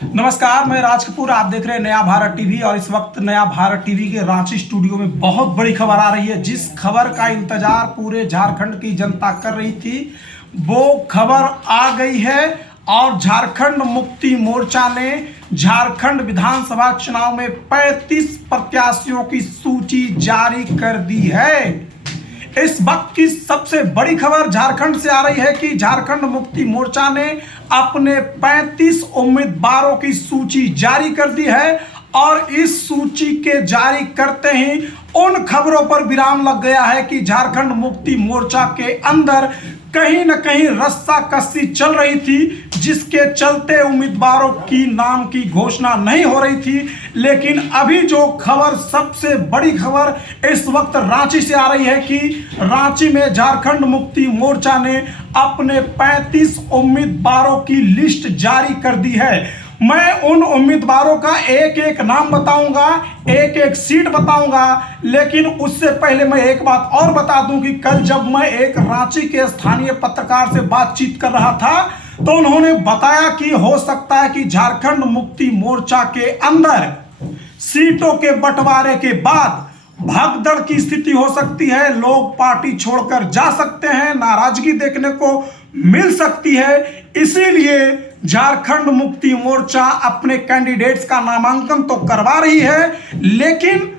नमस्कार, मैं राज कपूर। आप देख रहे हैं नया भारत टीवी और इस वक्त नया भारत टीवी के रांची स्टूडियो में बहुत बड़ी खबर आ रही है। जिस खबर का इंतजार पूरे झारखंड की जनता कर रही थी वो खबर आ गई है और झारखंड मुक्ति मोर्चा ने झारखंड विधानसभा चुनाव में 35 प्रत्याशियों की सूची जारी कर दी है। इस वक्त की सबसे बड़ी खबर झारखंड से आ रही है कि झारखंड मुक्ति मोर्चा ने अपने 35 उम्मीदवारों की सूची जारी कर दी है और इस सूची के जारी करते ही उन खबरों पर विराम लग गया है कि झारखंड मुक्ति मोर्चा के अंदर कहीं न कहीं रस्साकसी चल रही थी, जिसके चलते उम्मीदवारों की नाम की घोषणा नहीं हो रही थी। लेकिन अभी जो खबर, सबसे बड़ी खबर इस वक्त रांची से आ रही है कि रांची में झारखंड मुक्ति मोर्चा ने अपने 35 उम्मीदवारों की लिस्ट जारी कर दी है। मैं उन उम्मीदवारों का एक एक नाम बताऊंगा, एक एक सीट बताऊंगा, लेकिन उससे पहले मैं एक बात और बता दूं कि कल जब मैं एक रांची के स्थानीय पत्रकार से बातचीत कर रहा था तो उन्होंने बताया कि हो सकता है कि झारखंड मुक्ति मोर्चा के अंदर सीटों के बंटवारे के बाद भगदड़ की स्थिति हो सकती है, लोग पार्टी छोड़कर जा सकते हैं, नाराजगी देखने को मिल सकती है। इसीलिए झारखंड मुक्ति मोर्चा अपने कैंडिडेट्स का नामांकन तो करवा रही है लेकिन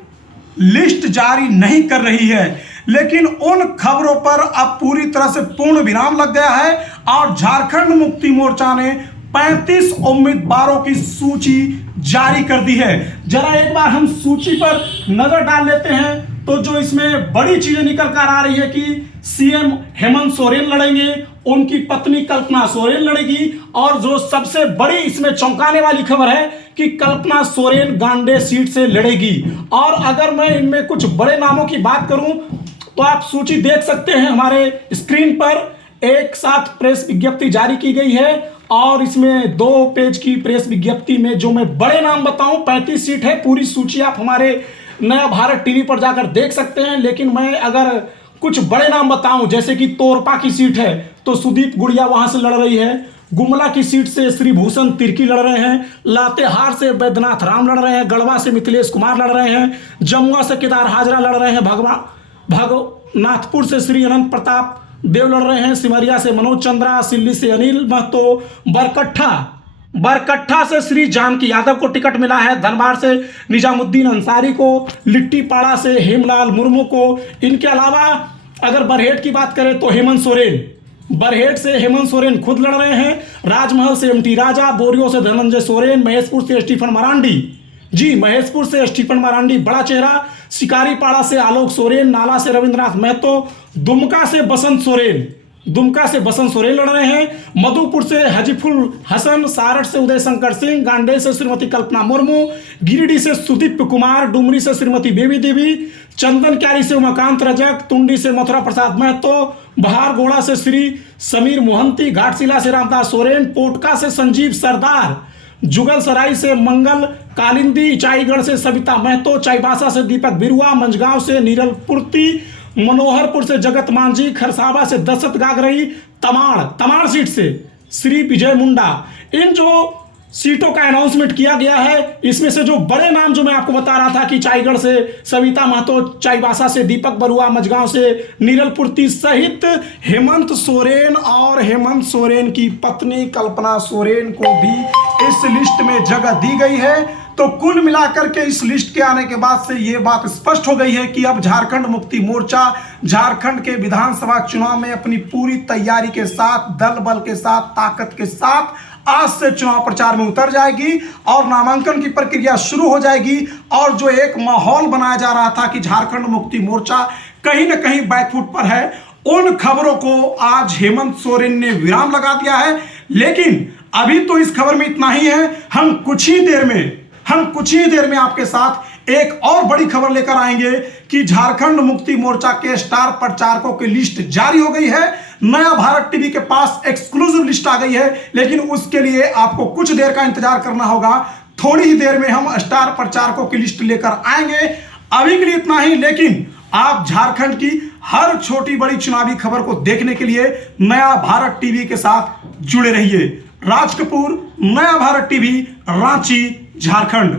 लिस्ट जारी नहीं कर रही है। लेकिन उन खबरों पर अब पूरी तरह से पूर्ण विराम लग गया है और झारखंड मुक्ति मोर्चा ने 35 उम्मीदवारों की सूची जारी कर दी है। जरा एक बार हम सूची पर नजर डाल लेते हैं तो जो इसमें बड़ी चीजें निकल कर आ रही है कि सीएम हेमंत सोरेन लड़ेंगे, उनकी पत्नी कल्पना सोरेन लड़ेगी और जो सबसे बड़ी इसमें चौंकाने वाली खबर है कि कल्पना सोरेन गांडे सीट से लड़ेगी। और अगर मैं इनमें कुछ बड़े नामों की बात करूं तो आप सूची देख सकते हैं हमारे स्क्रीन पर। एक साथ प्रेस विज्ञप्ति जारी की गई है और इसमें 2 पेज की प्रेस विज्ञप्ति में जो मैं बड़े नाम बताऊं 35 सीट है। पूरी सूची आप हमारे नया भारत टीवी पर जाकर देख सकते हैं। लेकिन मैं अगर कुछ बड़े नाम बताऊं जैसे कि तोरपा की सीट है तो सुदीप गुड़िया वहां से लड़ रही है, गुमला की सीट से श्री भूषण तिर्की लड़ रहे हैं, लातेहार से बैद्यनाथ राम लड़ रहे हैं, गढ़वा से मिथिलेश कुमार लड़ रहे हैं, जमुआ से केदार हाजरा लड़ रहे हैं, भगनाथपुर से श्री अनंत प्रताप देव लड़ रहे हैं, सिमरिया से मनोज चंद्रा, सिल्ली से अनिल महतो, बरकट्ठा से श्री जानकी यादव को टिकट मिला है, धनबाद से निजामुद्दीन अंसारी को, लिट्टीपाड़ा से हेमलाल मुर्मू को। इनके अलावा अगर बरहेट की बात करें तो हेमंत सोरेन, बरहेट से हेमंत सोरेन खुद लड़ रहे हैं, राजमहल से एमटी राजा, बोरियो से धनंजय सोरेन, महेशपुर से स्टीफन मरांडी, जी महेशपुर से स्टीफन मरांडी बड़ा चेहरा, शिकारीपाड़ा से आलोक सोरेन, नाला से रविंद्रनाथ महतो, दुमका से बसंत सोरेन लड़ रहे हैं, मधुपुर से हजीफुल हसन, सारठ से उदय शंकर सिंह, गांडे से श्रीमती कल्पना मुर्मू, गिरिडीह से सुदीप कुमार, डुमरी से श्रीमती बेबी देवी, चंदनक्यारी से उमाकांत रजक, तुंडी से मथुरा प्रसाद महतो, बहारगोड़ा से श्री समीर मोहंती, घाटशिला से रामदास सोरेन, पोटका से संजीव सरदार, जुगलसराय से मंगल कालिंदी, चाईगढ़ से सविता महतो, चाईबासा से दीपक बिरुआ, मंझगांव से नीरल पुर्ती, मनोहरपुर से जगत मांझी, खरसावा से दशरथ गागरई, तमाड़ सीट से श्री विजय मुंडा। इन जो सीटों का अनाउंसमेंट किया गया है इसमें से जो बड़े नाम जो मैं आपको बता रहा था कि चाईगढ़ से सविता महतो, चाईबासा से दीपक बरुआ, मझगांव से नीरल पुर्ती सहित हेमंत सोरेन और हेमंत सोरेन की पत्नी कल्पना सोरेन को भी इस लिस्ट में जगह दी गई है। तो कुल मिलाकर के इस लिस्ट के आने के बाद से ये बात स्पष्ट हो गई है कि अब झारखंड मुक्ति मोर्चा झारखंड के विधानसभा चुनाव में अपनी पूरी तैयारी के साथ, दल बल के साथ, ताकत के साथ आज से चुनाव प्रचार में उतर जाएगी और नामांकन की प्रक्रिया शुरू हो जाएगी। और जो एक माहौल बनाया जा रहा था कि झारखंड मुक्ति मोर्चा कहीं ना कहीं बैकफुट पर है, उन खबरों को आज हेमंत सोरेन ने विराम लगा दिया है। लेकिन अभी तो इस खबर में इतना ही है। हम कुछ ही देर में आपके साथ एक और बड़ी खबर लेकर आएंगे कि झारखंड मुक्ति मोर्चा के स्टार प्रचारकों की लिस्ट जारी हो गई है। नया भारत टीवी के पास एक्सक्लूसिव लिस्ट आ गई है, लेकिन उसके लिए आपको कुछ देर का इंतजार करना होगा। थोड़ी ही देर में हम स्टार प्रचारकों की लिस्ट लेकर आएंगे। अभी के लिए इतना ही, लेकिन आप झारखंड की हर छोटी बड़ी चुनावी खबर को देखने के लिए नया भारत टीवी के साथ जुड़े रहिए। राज कपूर, नया भारत टीवी, रांची, झारखंड।